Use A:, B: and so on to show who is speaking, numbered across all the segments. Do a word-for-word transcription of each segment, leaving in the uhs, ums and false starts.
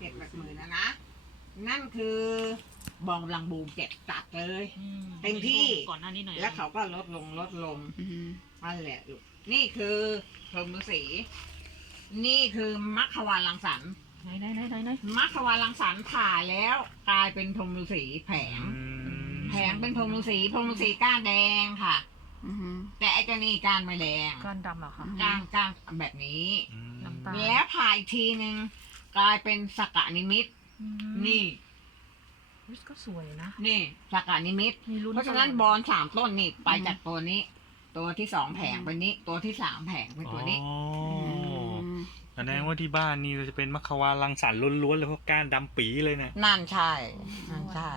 A: เจ็ดหลักหมื่นนะนะนั่นคือบองลังบูมเจ็ดตัดเลยเต็มที่
B: ก่อนหน้านี้หน่อย
A: แล้วเขาก็ลดลงลดลงนั่นแหละลูกนี่คือพรหมฤาษีนี่คือมัคควานรังสรรค์
B: ไหนไหนไหนไหนไหน
A: มัคควานรังสรรค์ผ่าแล้วกลายเป็นพรหมฤาษีแผงแผงเป็นพรหมฤาษีพรหมฤาษีก้านแดงค่ะแต่ไอ้เจ้านี่ก้านไม่แดง
B: ก้านดำเหรอคะ
A: ก้านก้านแบบนี้
B: น้ำตาล
A: แล้วผ่าอีกทีหนึ่งกลายเป็นสักกะนิมิตนี่
B: ก็สวยนะ
A: นี่สักกะนิมิตเพราะฉะนั้นบอลสามต้นนี่ไปจากตัวนี้ ตัวที่สองแผงเป็นนี้ตัวที่สามแผงเป็นตัวนี้
C: แสดงว่าที่บ้านนี่จะเป็นมัคควานรังสรรค์ล้วนๆเลยเพราะก้านดำปีเลยนะ
A: นั่นใช่นั่นใช่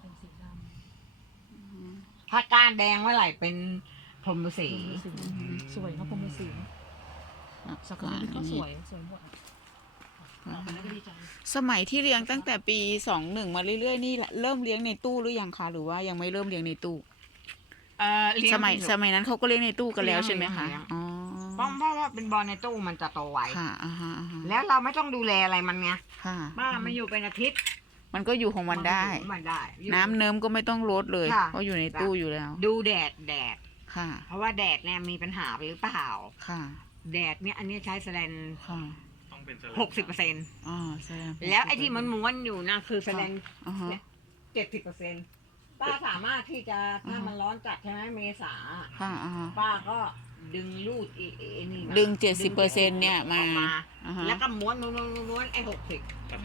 A: ถ้าก้านแดงเมื่อไหร่เป็นพรหมฤาษี
B: สวยนะพรหมฤาษีสักการก็สวยสวยหมด
D: สมัยที่เลี้ยงตั้งแต่ปีสองหนึ่งมาเรื่อยๆนี่เริ่มเลี้ยงในตู้หรือยังคะหรือว่ายังไม่เริ่มเลี้ยงในตู้สมัยสมัยนั้นเขาก็เลี้ยงในตู้กันแล้วใช่ไหมคะอ๋อ
A: เพราะเพราะว่าเป็นบอลในตู้มันจะโตไว
D: ค่ะอ่าฮะ
A: แล้วเราไม่ต้องดูแลอะไรมันไง
D: ค่ะ
A: บ้ามันอยู่เป็นอาทิตย์
D: มันก็อยู่ของมันได้
A: มันได้
D: น้ำเนิ้มก็ไม่ต้องลดเลยเพราะอยู่ในตู้อยู่แล้ว
A: ดูแดดแดด
D: ค่ะ
A: เพราะว่าแดดเนี่ยมีปัญหาหรือเปล่า
D: ค่ะ
A: แดดเนี่ยอันนี้ใช้แสลน
D: ค่ะ
A: หกสิบเปอร์เซ็นต์
D: อ๋อแสลน
A: แล้วไอ้ที่มันม้วนอยู่นะคือแสลนเจ็ดสิบเปอร์เซ็นต์ป้าสามารถที่จะถ้ามันร้อนจัดใช่ไหมเมษาป้าก็ดึงลูดอีนี่
D: ดึงเจ็ดสิบเปอร์เซ็นต์เนี่ยมา
A: แล้วก็ม้วนม้วนม้วนไอ้หกสิบ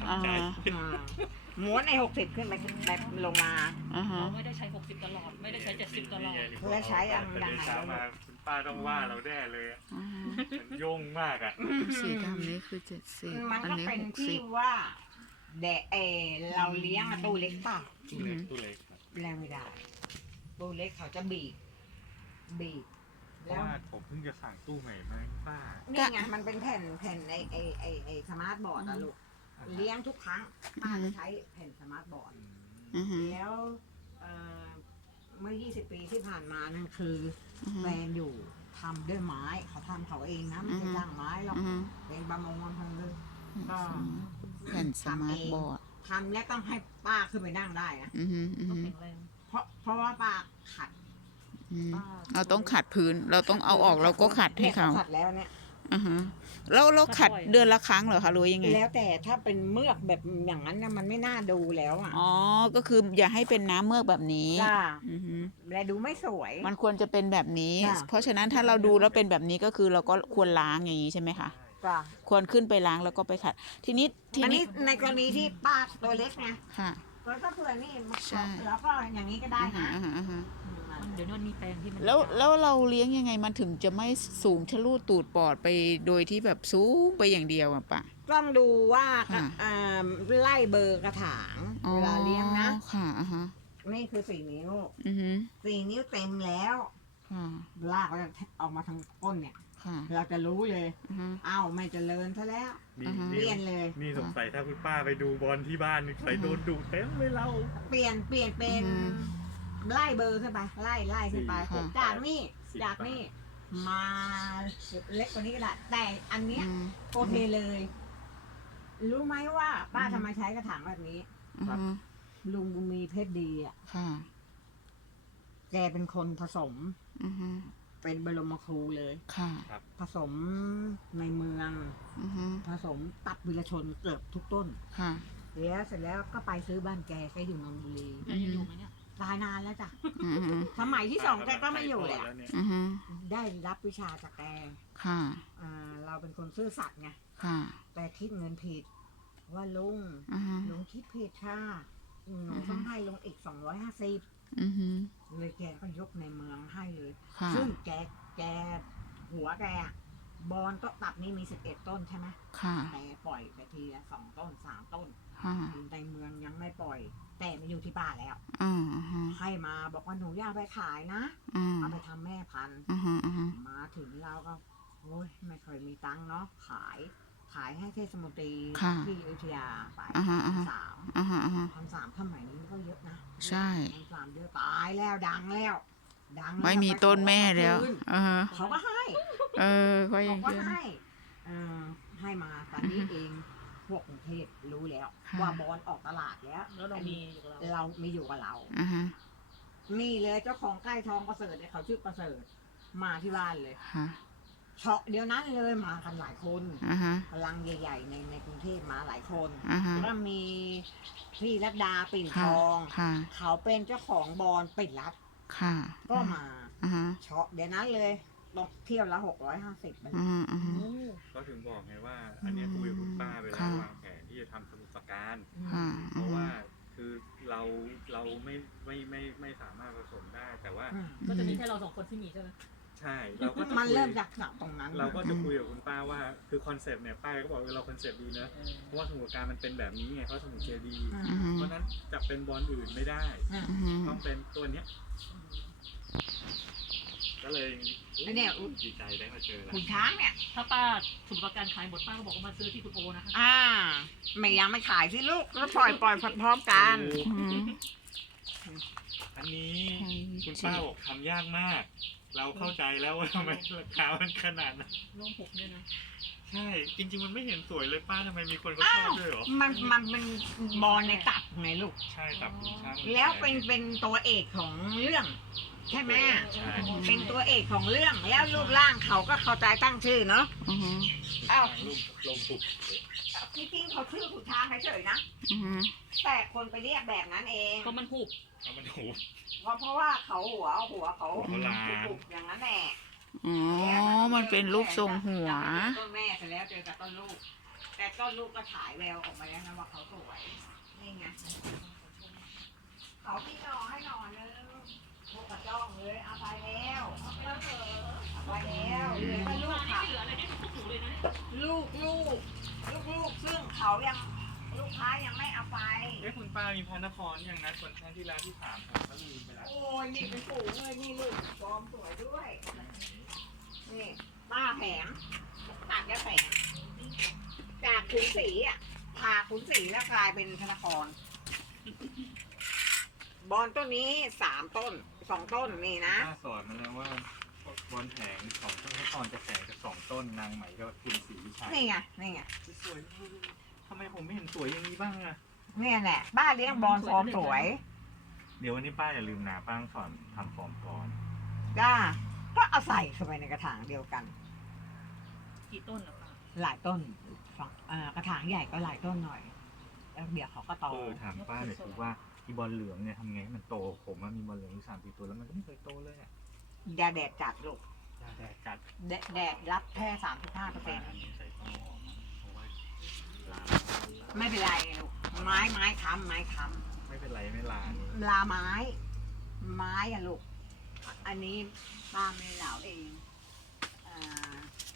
A: ม้วนไอ้หกสิบขึ้นไปแบบลงมา
B: ไม่ได้ใช้หกสิบตลอดไม่ได้ใช้เจ็ดสิบตลอด
A: เพื่อใช้อัน
C: ดังมาคุณป้าต้องว่าเราแน่เลยมันโยงมากอ่ะ
D: สีดำนี่คือเจ็ดสิบ
A: มันก็เป็นที่ว่าแดดเอเราเลี้ยงตู้เล็กเปล่า
C: ตู้เล็กตู้เล็ก
A: แรงไม่ได้ตู้เล็กเขาจะบีบบีบ
C: แล้วผมเพิ่งจะสั่งตู้ใหม่มาป้า
A: นี่ไงมันเป็นแผ่นแผ่นไอไอไอไอสมาร์ทบอร์ดอะลูกเลี้ยงทุกครั้งป้าจะใช้แผ่นสมาร์ทบอร์ดแล้วเมื่อยี่สิบปีที่ผ่านมานั่นคือแฟนอยู่ทำด้วยไม้เขาทำเขาเองนะไม่ใช่จ้างไม้หรอกเป็นประมงมันเพิ่งก็
D: แผ่นสมาร์ทบอร์ด
A: ทำแล้วต้องให้ป้าขึ้นไปนั่งได้นะเพราะเพราะว่าป้าขัด
D: เราต้องขัดพื้นเราต้องเอาออกเราก็ขัดให้เขา
A: ขัดแล้วเนี่ย
D: อือฮะแล้วเราขัดเดือนละครั้งเหรอคะหรือยังไง
A: แล้วแต่ถ้าเป็นเมือกแบบอย่างนั้นนะมันไม่น่าดูแล้วอ่ะ
D: อ๋อก็คืออย่าให้เป็นน้ำเมือกแบบนี้
A: จ้าอือฮึและดูไม่สวย
D: มันควรจะเป็นแบบนี้เพราะฉะนั้นถ้าเราดูแล้วเป็นแบบนี้ก็คือเราก็ควรล้างอย่างนี้ใช่ไหมคะ
A: จ้า
D: ควรขึ้นไปล้างแล้วก็ไปขัดทีนี้
A: ทีนี้ในกรณีที่ป้าตัวเล็กไง
D: ค่ะ
A: ก็เผื่อนี่แล้วก็อย่างนี้ก็ได้นะ
B: เดี๋ยวนั้นมีแปลงที่มัน
D: แล้วแล้วเราเลี้ยงยังไงมันถึงจะไม่สูงชะลูดตูดปอดไปโดยที่แบบสูงไปอย่างเดียวอ่ะป่ะ
A: ต้องดูว่าไล่เบอร์กระถางเวลาเลี้ยงนะ
D: ค่ะอ่าฮะ
A: นี่คือสี่นิ้วสี่นิ้วเต็มแล้วลากจะออกมาทางก้นเนี่ยเราจะรู้เลยอ้าวไม่เจริญซะแล้วเปลี่ยนเลย
C: นี่สงสัยถ้าคุณป้าไปดูบอลที่บ้านใส่โดนดุเต็มเลยเรา
A: เปลี่ยนเปลี่ยนเป็นไล่เบอร์ขึ้นไปไล่ไล่ขึ้นไปจากนี่จากนี่มาเล็กกว่านี้ก็ได้แต่อันเนี้ยโอเคเลยรู้ไหมว่าป้าทำไมใช้กระถางแบบนี้ลุงบุญมีเพชรดีอ่ะแกเป็นคนผสมเป็นบรมครูเลยผสมในเมืองผสมตัดวิรชนเกือบทุกต้นแล้วเสร็จแล้วก็ไปซื้อบ้านแกแกอยู่นนทบุรี
B: อยู่ไหมเนี่ย
A: ตายนานแล้วจ้ะสมัยที่สองแกก็ไม่อยู่เลยได้รับวิชาจากแกเราเป็นคนซื่อสัตย์ไงแต่คิดเงินผิดว่าลุงลุงคิดผิดค่ะหนูต้องให้ลุงอีกสองร้อยห้าสิบเลยแกก็ยกในเมืองให้เลยซึ่งแกแกหัวแกบอลก็ตับนี้มีสิบเอ็ดต้นใช่ไหมแต่ปล่อยไปทีละสองต้นสามต้นในเมืองยังไม่ปล่อยแต่มาอยู่ที่บ้านแล้วให้มาบอกว่าหนูอยากไปขายนะเอาไปทำแม่พันธุ์มาถึงเราก็โอ้ยไม่เคยมีตังค์เนาะขายขายให้เทศมนตรีที่อยุธยาไปพันสามพันสามสมัยนี้ก็เยอะนะ
D: ใช่
A: พันสามเยอะตายแล้วดังแล้วดัง
D: ไม่มีต้นแม่แล้ว
A: เขาก็ให้
D: เออเขายัง
A: ให้ให้มาตอนนี้เองพวกกรุงเทพรู้แล้ว
D: ค่ะ
A: ว่าบอลออกตลาดแล้ว
B: แล้วเรามีอยู่กับเรา
A: เรามีอยู่กับเรา
D: อือฮะ
A: นี่เลยเจ้าของใกล้ทองประเสริฐเนี่ยเขาชื่อประเสริฐมาที่บ้านเลย
D: ค่ะ
A: เฉาะเดียวนั้นเลยมากันหลายคน
D: อือฮะ
A: พลังใหญ่ๆในในกรุงเทพมาหลายคน
D: อือฮะ
A: แล้วก็มีพี่รัตดาปิ่นท
D: ค่ะ
A: อง
D: ค่ะ
A: เขาเป็นเจ้าของบอลปิดรัฐ
D: ค่ะ
A: ก็มา
D: อือฮะ
A: เฉาะเดี๋ยวนั้นเลยตกเที่ยวละหกร้อยห้าสิบ
D: อือฮะอือฮะ
C: ก็ถึงบอกไงว่า อันเนี้ยคุยกับคุณป้าไปแล้ว
D: ค่ะ
C: วางแผนที่จะทำสมุดประการ
D: ค่ะ
C: เพราะว่าคือเราเราไม่ไม่ไม่ไม่สามารถผสมได้ แต่ว่า
B: ก็จะมีแค่เราสองคนที่มีใช่ไหม
C: ใช่เราก็จะ
A: มัน
C: คุย
A: เริ่มจากจากตรงนั้น
C: เราก็จะคุยกับคุณป้าว่าคือคอนเซปต์เนี่ยป้าก็บอกเออเราคอนเซปต์ดีนะเพราะว่าสมุดประการมันเป็นแบบนี้ไงเพราะสมุดเจดี
A: อืม
D: อือฮะ
C: เพราะฉะนั้นจะเป็นบอลอื่นไม่ได้
A: อืม
D: อือฮะ
C: ต้องเป็นตัวเนี้ยก็เลย
A: แล้วเนี่ย
C: ดีใจได้มาเจอแล้ว
A: คุณช้างเนี่ย
B: ถ้าป้าสมุดประการขายหมดป้าก็บอกว่ามาซื้อที่คุณโอนะคะ
A: อ่า ไม่ยังไม่ขายสิลูกแล้วปล่อยปล่อยพร้อมๆกัน
D: อือฮะ
C: อันนี้คุณป้าบอกทำยากมาก เราเข้าใจแล้วว่าทำไมราคามันขนาดนั้น
B: ร่วมหกเนี่ยนะ
C: ใช่ จริง ๆ มันไม่เห็นสวยเลยป้าทำไมมีคนเขาชอบด้วยเหรอ
A: มันมันเป็นบอลในตับไงลูก
C: ใช่ตับคุณช่าง
A: แล้วเป็นเป็นตัวเอกของเรื่อง ใช่ไหม
C: ใช่
A: เป็นตัวเอกของเรื่องแล้วรูปร่างเขาก็เข้าใจตั้งชื่อเนาะ
D: อือฮะ
A: อ้าว
C: ลงลงปุก
A: จริงๆเขาชื่อขุนช้างเฉยๆนะ
D: อือฮะ
A: แต่คนไปเรียกแบบนั้นเอง
B: เพราะมันหุบ
C: เอามันหู
A: เพราะเพราะว่าเขาหัวหัวเขา
C: หัวลา
A: ปุกๆอย่างนั้นแหละ
D: อ๋อ มันเป็นรูปทรงหัว
A: ต้นแม่เสร็จแล้วเจอกับต้นลูก แต่ต้นลูกก็ฉายแววออกมาแล้วนะว่าเขาสวยนี่ไงเขาพี่นอนให้นอนเลยพวกกระจ้องเลยเอาไปแล้วเอาไปแล้วเถอะเอาไปแล้วเหลือแต่ลูก
B: นี่
A: ค่ะ
B: ไม่เหลืออะไรได้ทุกถุงเลยนะ
A: ลูกลูกลูกลูกซึ่งเขายังลูกค้ายังไม่เอาไป
C: เอ้คุณป้ามีพระนครอย่างนัดคนแทนที่ร้านที่ถามผมก็ลืมไปแล้ว
A: โอ้ยนี่เป็นปู่เลยนี่ลูกฟอร์มสวยด้วยนี่ป้าแผงตัดยาแผงจากขุนศรีอ่ะพาขุนศรีแล้วกลายเป็นธนาคารบอลต้นนี้สามต้นสองต้นนี่นะ
C: ป้าสอนมาแล้วว่าบอลแผงของพระนครจะแผงกับสองต้นนางไหมกับคุณศรีวิชัย
A: นี่ไงนี่ไง
C: สวยทำไมผมไม่เห็นสวยอย่างนี้บ้างอะ
A: เนี่ยแหละบ้านเลี้ยงบอลฟอร์มสวย
C: เดี๋ยววันนี้ป้าอย่าลืมนะป้าต้องสอนทำฟอร์มก่อน
A: จ้าก็เอาใส่เข้าไปในกระถางเดียวกัน
B: กี่ต้นอะป้า
A: หลายต้นฝั่งอ่ากระถางใหญ่ก็หลายต้นหน่อย แล้วเดี๋ยวเขาก็โต
C: เออถามป้าหน่อยคือว่าที่บอลเหลืองเนี่ยทำไงให้มันโตผมว่ามีบอลเหลืองอยู่สามสี่ตัวแล้วมันก็ไม่เคยโตเลยอะ
A: อย่าแดดจัดลูก
C: แดดจัด
A: แดดแดดรับแค่สามสิบห้าเปอร์เซ็นต์
C: อันนี้ใส่ต้องออกนะเพราะว่าลา
A: ไม่เป็นไรลูกไม้ไม้ค้ำไม้ค้
C: ไม่เป็นไรไม่ลานี่
A: ำลาไม้ ไม้อะลูก อันนี้ป้าไม่เหลาเองอ่า